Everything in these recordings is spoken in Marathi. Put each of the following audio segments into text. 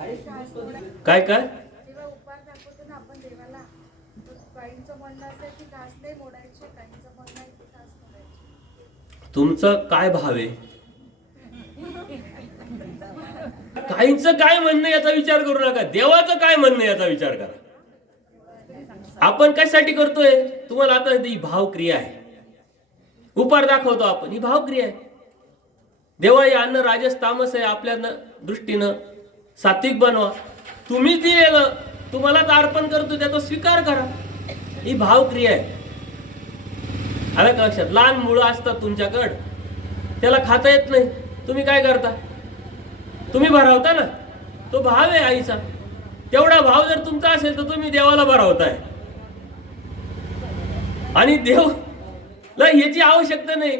काय काय जेव्हा उपार दाखवतो ना आपण देवाला, काहींचं म्हणणं असं की घास नाही मोडायचे, काहींचं म्हणणं आहे की घास मोडायचे. तुमचं काय भाव आहे? काहींचं काय म्हणणं याचा विचार करू नका, देवाचं काय म्हणणं याचा विचार करा. आपण कशासाठी करतोय? तुम्हाला आता ही भावक्रिया आहे. उपार दाखवतो आपण, ही भावक्रिया आहे. देवा हे अन्न राजस तामस आहे, आपल्या दृष्टीनं सात्विक बनवा. तुम्ही दिलेलं तुम्हालाच अर्पण करतो, त्याचा स्वीकार करा. ही भावक्रिया आहे. आलं का लक्षात? लहान मुलं असतात तुमच्याकडं, त्याला खाता येत नाही, तुम्ही काय करता? तुम्ही भरावता ना. तो भाव आहे आईचा. तेवढा भाव जर तुमचा असेल तर तुम्ही देवाला भरावताय. आणि देवला याची आवश्यकता नाही.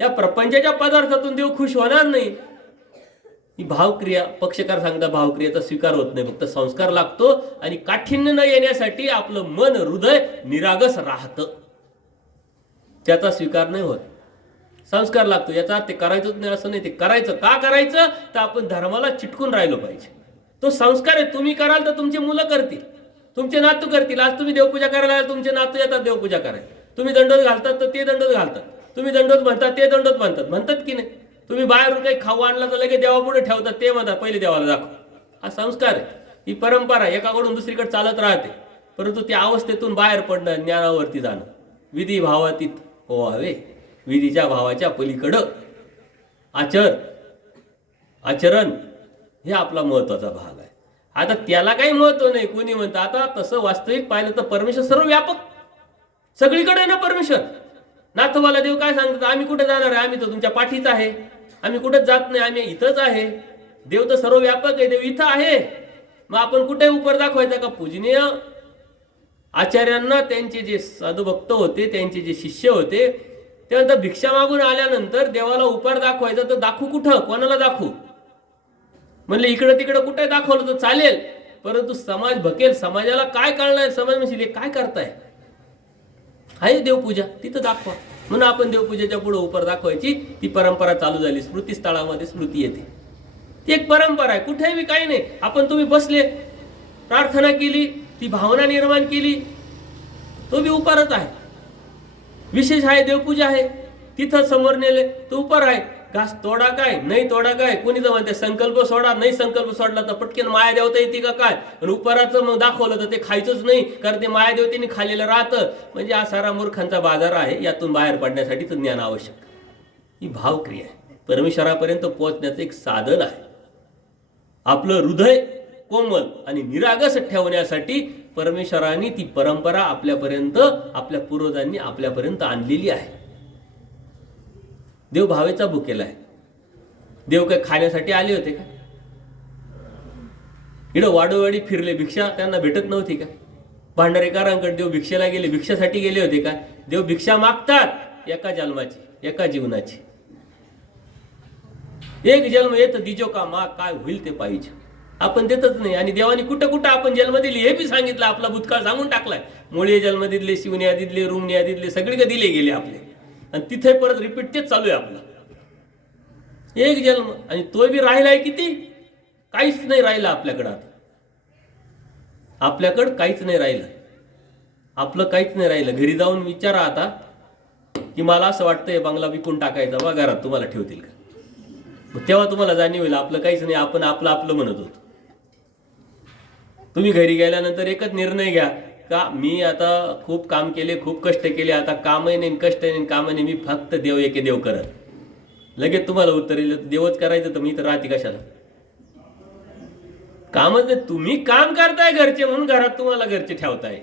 या प्रपंचाच्या पदार्थातून देव खुश होणार नाही. ही भावक्रिया, पक्षकार सांगता भावक्रियेचा स्वीकार होत नाही, फक्त संस्कार लागतो. आणि काठिण्य न येण्यासाठी आपलं मन हृदय निरागस राहतं, त्याचा स्वीकार नाही होत. संस्कार लागतो. याचा ते करायचंच नाही असं नाही. ते करायचं का करायचं? तर आपण धर्माला चिटकून राहिलो पाहिजे. तो संस्कार आहे. तुम्ही कराल तर तुमची मुलं करतील, तुमचे नातू करतील. आज तुम्ही देवपूजा करायला तुमचे नातू येतात देवपूजा करायला. तुम्ही दंडोत घालतात तर ते दंडोत घालतात. तुम्ही दंडोत म्हणतात ते दंडोत म्हणतात की नाही? तुम्ही बाहेरून काही खाऊ आणला तर लगेच देवापुढे ठेवतात. ते म्हणतात पहिले देवाला दाखव. हा संस्कार आहे, ही परंपरा एकाकडून दुसरीकडे चालत राहते. परंतु त्या अवस्थेतून बाहेर पडणं, ज्ञानावरती जाणं, विधी भावातीत व्हावे. विधीच्या भावाच्या पलीकडं आचरण हे आपला महत्वाचा भाग आहे. आता त्याला काही महत्व नाही. कोणी म्हणतं आता तसं वास्तविक पाहिलं तर परमेश्वर सर्व व्यापक, सगळीकडे ना परमेश्वर. नाथोबाला देव काय सांगतात? आम्ही कुठे जाणार आहे? आम्ही तर तुमच्या पाठीच आहे, आम्ही कुठेच जात नाही, आम्ही इथंच आहे. देव तर सर्व व्यापक आहे, देव इथं आहे. मग आपण कुठे उपर दाखवायचा का? पूजनीय आचार्यांना त्यांचे जे साधुभक्त होते, त्यांचे जे शिष्य होते, त्यानंतर भिक्षा मागून आल्यानंतर देवाला उपार दाखवायचा तर दाखवू कुठं? कोणाला दाखवू? म्हणले इकडं तिकडं कुठे दाखवलं तर चालेल, परंतु समाज भकेल. समाजाला काय कळणार? समाज म्हणजे काय करताय? आहे देवपूजा, तिथं दाखवा. म्हणून आपण देवपूजेच्या पुढे उपर दाखवायची ती परंपरा चालू झाली. स्मृतीस्थळामध्ये स्मृती येते, ती एक परंपरा आहे. कुठेही काही नाही. आपण तुम्ही बसले, प्रार्थना केली, ती भावना निर्माण केली, तो बी उपारच आहे. विशेष आहे, देवपूजा आहे, तिथं समोर नेले तो उपार आहे. घास तोडा काय, नाही तोडा काय, कोणी तर म्हणते संकल्प सोडा, नाही संकल्प सोडला तर पटकन माया देवता येते का काय? आणि उपाराचं मग दाखवलं तर ते खायचंच नाही, कारण ते माया देवतेने खाल्लेलं राहतं. म्हणजे हा सारा मूर्खांचा बाजार आहे. यातून बाहेर पडण्यासाठी तर ज्ञान आवश्यक. ही भावक्रिया आहे, परमेश्वरापर्यंत पोहोचण्याचं एक साधन आहे. आपलं हृदय कोमल आणि निरागस ठेवण्यासाठी परमेश्वराने ती परंपरा आपल्यापर्यंत, आपल्या पूर्वजांनी आपल्यापर्यंत आणलेली आहे. देव भावेचा भुकेला आहे. देव काय खाण्यासाठी आले होते का? इकडं वाडोवाडी फिरले, भिक्षा त्यांना भेटत नव्हती का? भांडारेकरांकडे देव भिक्षेला गेले, भिक्षासाठी गेले होते का? देव भिक्षा मागतात एका जन्माची, एका जीवनाची. एक जन्म येत दिजो का माग, काय होईल ते पाहिजे. आपण देतच नाही. आणि देवाने कुठं कुठं आपण जन्म दिली हे बी सांगितलं. आपला भूतकाळ सांगून टाकलाय. मोळे जन्म दिले, शिवन्या दिले, रुमन्या दिले, सगळीकडे दिले गेले आपले. आणि तिथे परत रिपीट तेच चालू आहे आपलं. एक जन्म, आणि तो बी राहिलाय किती? काहीच नाही राहिलं आपल्याकडं. आता आपल्याकडं काहीच नाही राहिलं. आपलं काहीच नाही राहिलं. घरी जाऊन विचारा आता की मला असं वाटतंय बंगला विकून टाकायचा, बा घरात तुम्हाला ठेवतील का? तेव्हा तुम्हाला जाणीव होईल आपलं काहीच नाही. आपण आपलं आपलं म्हणत होतो. तुम्ही घरी गेल्यानंतर एकच निर्णय घ्या का मी आता खूप काम केले, खूप कष्ट केले, आता कामही नाही, कष्ट नाही, काम नाही, मी फक्त देव एके देव करत. लगेच तुम्हाला उत्तर येईल देवच करायचं तर मी तर राहते कशाला? कामच नाही. तुम्ही काम करताय घरचे म्हणून घरात तुम्हाला घरचे ठेवताय.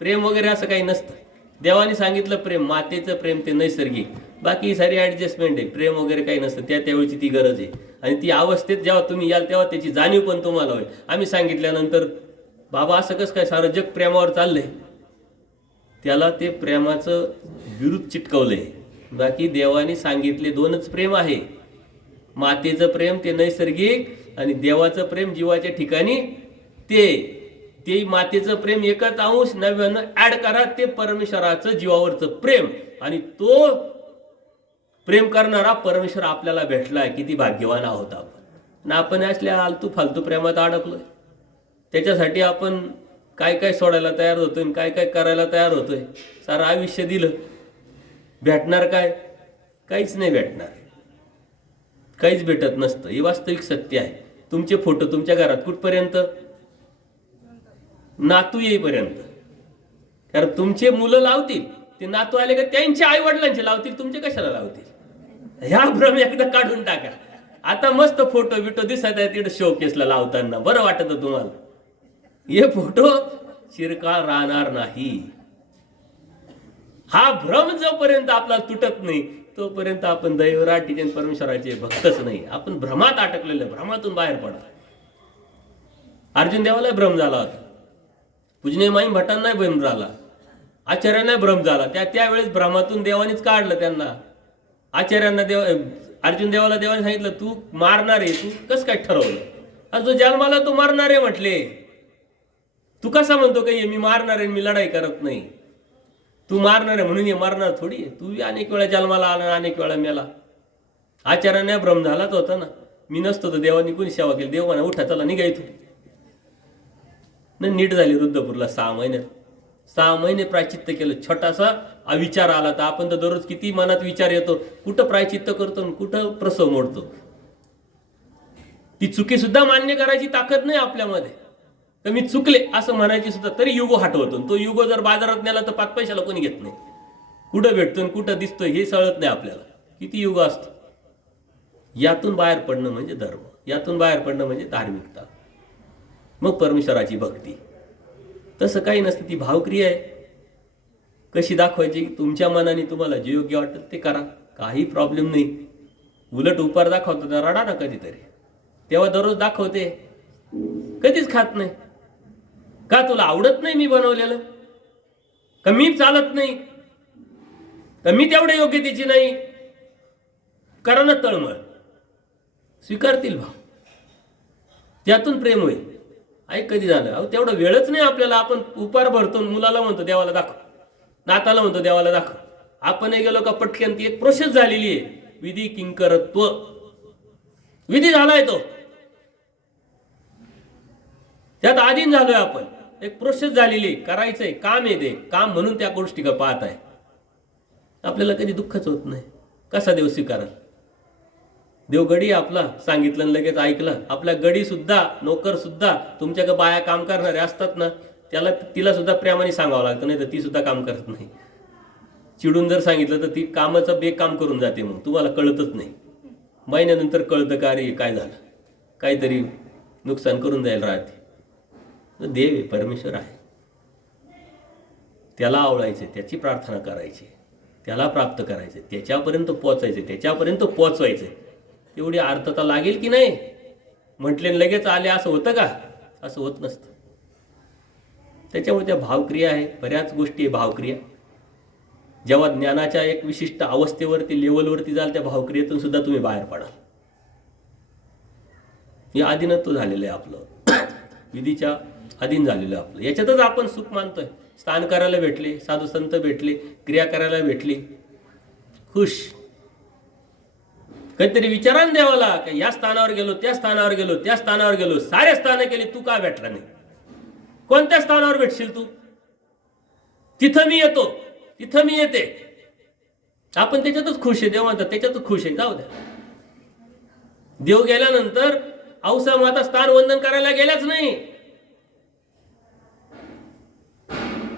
प्रेम वगैरे असं काही नसतं. देवाने सांगितलं प्रेम, मातेचं प्रेम ते नैसर्गिक, बाकी सारी ऍडजस्टमेंट आहे. प्रेम वगैरे काही नसतं. त्यावेळची ती गरज आहे. आणि ती अवस्थेत जेव्हा तुम्ही याल तेव्हा त्याची जाणीव पण तुम्हाला होईल. आम्ही सांगितल्यानंतर बाबा असं कसं काय, सारं जग प्रेमावर चाललंय, त्याला ते प्रेमाचं विरुद्ध चिटकवलंय. बाकी देवाने सांगितले दोनच प्रेम आहे. मातेचं प्रेम ते नैसर्गिक, आणि देवाचं प्रेम जीवाच्या ठिकाणी ते मातेचं प्रेम एकच अंश, नव्यानं ऍड करा, ते परमेश्वराचं जीवावरचं प्रेम. आणि तो प्रेम करणारा परमेश्वर आपल्याला भेटलाय. किती भाग्यवान आहोत आपण. ना आपण असल्या आलतू फालतू प्रेमात अडकलोय. त्याच्यासाठी आपण काय काय सोडायला तयार होतोय आणि काय काय करायला तयार होतोय. सारं आयुष्य दिलं, भेटणार काय? काहीच नाही भेटणार, काहीच भेटत नसतं. हे वास्तविक सत्य आहे. तुमचे फोटो तुमच्या घरात कुठपर्यंत? नातू येईपर्यंत. कारण तुमचे मुलं लावतील, ते नातू आले का त्यांच्या आई वडिलांचे लावतील, तुमचे कशाला लावतील? ह्या भ्रम एकदा काढून टाका. आता मस्त फोटो बिटो दिसत आहे तिकडे शोकेसला लावताना, बरं वाटत तुम्हाला. हे फोटो चिरकाळ राहणार नाही. हा भ्रम जोपर्यंत आपला तुटत नाही तोपर्यंत आपण दैवराटीचे आणि परमेश्वराचे भक्तच नाही. आपण भ्रमात अटकलेले, भ्रमातून बाहेर पडा. अर्जुन देवाला भ्रम झाला होता, पूजनीय माई भटांना भ्रम झाला, आचार्यांना भ्रम झाला. त्यावेळेस भ्रमातून देवानीच काढलं त्यांना. आचार्यांना अर्जुन देवाला देवाने सांगितलं, तू मारणार आहे, तू कसं काय ठरवलं? आज जो जन्माला तू मारणार आहे म्हटले, तू कसा म्हणतो काही मी मारणार आहे, मी लढाई करत नाही. तू मारणार आहे म्हणून हे मारणार थोडी आहे. तू अनेक वेळा जन्माला आला, अनेक वेळा मेला. आचार्यांना भ्रम झालाच होता ना, मी नसतो तर देवानी कोणी सेवा केली? देव म्हणा उठा चला निघायचो. न नीट झाली रुद्रपूरला 6 महिन्यात. 6 महिने प्रायचित्त केलं. छोटासा अविचार आला तर आपण तर दररोज किती मनात विचार येतो, कुठं प्रायचित्त करतो, कुठं प्रसव मोडतो. ती चुकी सुद्धा मान्य करायची ताकद नाही आपल्यामध्ये. तर मी चुकले असं म्हणायची सुद्धा, तरी युगो हटवतो. तो युगो जर बाजारात नेला तर 5 पैशाला कोणी घेत नाही. कुठं भेटतो कुठं दिसतोय हे सळत नाही आपल्याला. किती युग असतो. यातून बाहेर पडणं म्हणजे धर्म, यातून बाहेर पडणं म्हणजे धार्मिकता, मग परमेश्वराची भक्ती. तसं काही नसतं. ती भावक्रिया आहे. कशी दाखवायची? तुमच्या मनाने तुम्हाला जे योग्य वाटतं ते करा, काही प्रॉब्लेम नाही. उलट उपहार दाखवतो तर रडा ना कधीतरी. तेव्हा दररोज दाखवते, कधीच खात नाही का? तुला आवडत नाही मी बनवलेलं? का मी चालत नाही? का मी तेवढे योग्यतेची नाही? करा ना तळमळ, स्वीकारतील भाव, त्यातून प्रेम होईल. ऐक कधी झालं? अहो तेवढा वेळच नाही आपल्याला. आपण उपहार भरतो, मुलाला म्हणतो देवाला दाखव, नाताला म्हणतो देवाला दाखव. आपण गेलो का पटकन ती एक प्रोसेस झालेली आहे. विधी किंकरत्व, विधी झालाय तो, त्यात आधीन झालोय आपण. एक प्रोसेस झालेली, करायचंय काम आहे, ते काम म्हणून त्या गोष्टी का पाहत आहे. आपल्याला कधी दुःखच होत नाही. कसा देव स्वीकाराल? देव गडी आपला, सांगितलं लगेच ऐकलं. आपल्या गडी सुद्धा, नोकर सुद्धा, तुमच्याकडे बाया काम करणारे असतात ना, तिला सुद्धा प्रेमाने सांगावं लागतं, नाही तर ती सुद्धा काम करत नाही. चिडून जर सांगितलं तर ती कामाचं बेकाम करून जाते. मग तुम्हाला कळतच नाही. महिन्यानंतर कळतं का अरे काय झालं, काहीतरी नुकसान करून जायला राहते. देव आहे, परमेश्वर आहे, त्याला आवडायचे, त्याची प्रार्थना करायची, त्याला प्राप्त करायचे, त्याच्यापर्यंत पोचायचे, त्याच्यापर्यंत पोचवायचे. एवढी अर्थता लागेल की नाही? म्हटले लगेच आले असं होतं का? असं होत नसतं. त्याच्यामुळे त्या भावक्रिया आहे, बऱ्याच गोष्टी आहे भावक्रिया. जेव्हा ज्ञानाच्या एक विशिष्ट अवस्थेवरती, लेवलवरती जाल, त्या भावक्रियेतून सुद्धा तुम्ही बाहेर पडाल. हे अधीनत्व झालेलं आहे आपलं, विधीच्या अधीन झालेलं आपलं. याच्यातच आपण सुख मानतोय. स्नान करायला भेटले, साधू संत भेटले, क्रिया करायला भेटली, खुश. काहीतरी विचारान देवाला, की या स्थानावर गेलो, त्या स्थानावर गेलो, त्या स्थानावर गेलो, सारे स्थानं केली, तू का भेटला नाही? कोणत्या स्थानावर भेटशील तू? तिथं मी येतो, तिथं मी येते. आपण त्याच्यातच खुश आहे. देव म्हणतात त्याच्यातच खुश आहे, जाऊ द्या. देव गेल्यानंतर औसा माता स्थान वंदन करायला गेल्याच नाही.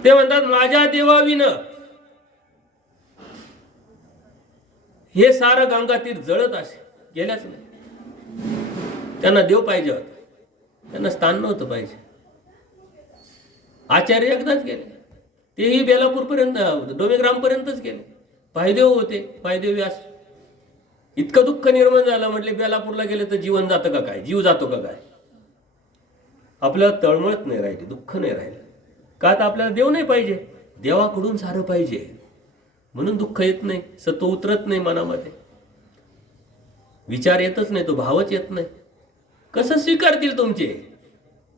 ते म्हणतात माझ्या देवाविनं हे सारं गंगा तीर जळत असे, गेल्याच नाही. त्यांना देव पाहिजे होता, त्यांना स्थान नव्हतं पाहिजे. आचार्य एकदाच गेले, तेही बेलापूरपर्यंत, डोमेग्रामपर्यंतच गेले. पायदेव होते, पायदेव व्यास. इतकं दुःख निर्माण झालं, म्हटले बेलापूरला गेले तर जीवन जातं का काय, जीव जातो का काय? आपल्याला तळमळत नाही राहिली, दुःख नाही राहिलं. का तर आपल्याला देव नाही पाहिजे, देवाकडून सारं पाहिजे. म्हणून दुःख येत नाही, सत्व उतरत नाही मनामध्ये, विचार येतच नाही, तो भावच येत नाही. कसं स्वीकारतील तुमचे?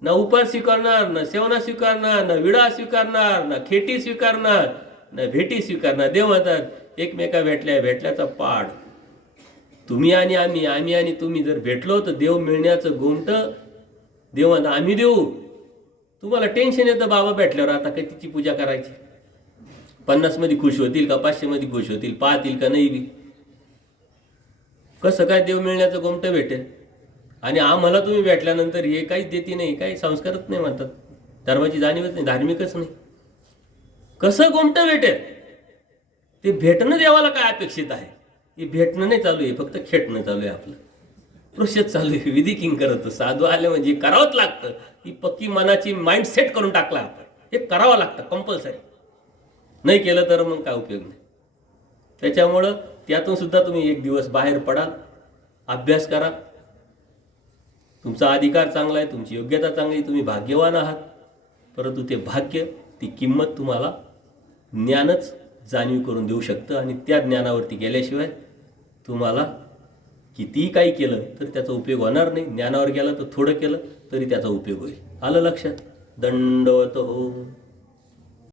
ना उपार स्वीकारणार, ना सेवना स्वीकारणार, ना विडा स्वीकारणार, ना खेटी स्वीकारणार, ना भेटी स्वीकारणार. देव म्हणतात एकमेका भेटल्याचा पाड. तुम्ही आणि आम्ही आणि तुम्ही जर भेटलो तर देव मिळण्याचं गोमटं देव म्हणता आम्ही देऊ. तुम्हाला टेन्शन येतं बाबा भेटल्यावर आता काय तिची पूजा करायची. 50 मध्ये खुश होतील का 500 मध्ये खुश होतील, पाहतील का नाही बी. कसं काय देव मिळण्याचं गोमटं भेटेल. आणि आम्हाला तुम्ही भेटल्यानंतर हे काहीच देते नाही, काही संस्कारच नाही म्हणतात, धर्माची जाणीवच नाही, धार्मिकच नाही. कसं गोमटं भेटेल. ते भेटणं देवाला काय अपेक्षित आहे. हे भेटणं नाही चालू आहे, फक्त खेटणं चालू आहे. आपलं प्रोसेस चालू आहे. विधी किंग करत साधू आले म्हणजे करावंच लागतं. ही पक्की मनाची माइंड सेट करून टाकला आपण. हे करावं लागतं कंपल्सरी. नाही केलं तर मग काय उपयोग नाही. त्याच्यामुळं त्यातून सुद्धा तुम्ही एक दिवस बाहेर पडाल, अभ्यास करा. तुमचा अधिकार चांगला आहे, तुमची योग्यता चांगली, तुम्ही भाग्यवान आहात. परंतु ते भाग्य, ती किंमत तुम्हाला ज्ञानच जाणीव करून देऊ शकतं. आणि त्या ज्ञानावरती गेल्याशिवाय तुम्हाला कितीही काही केलं तर त्याचा उपयोग होणार नाही. ज्ञानावर गेला तर थोडं केलं तरी त्याचा उपयोग होईल. आलं लक्षात. दंडवत हो.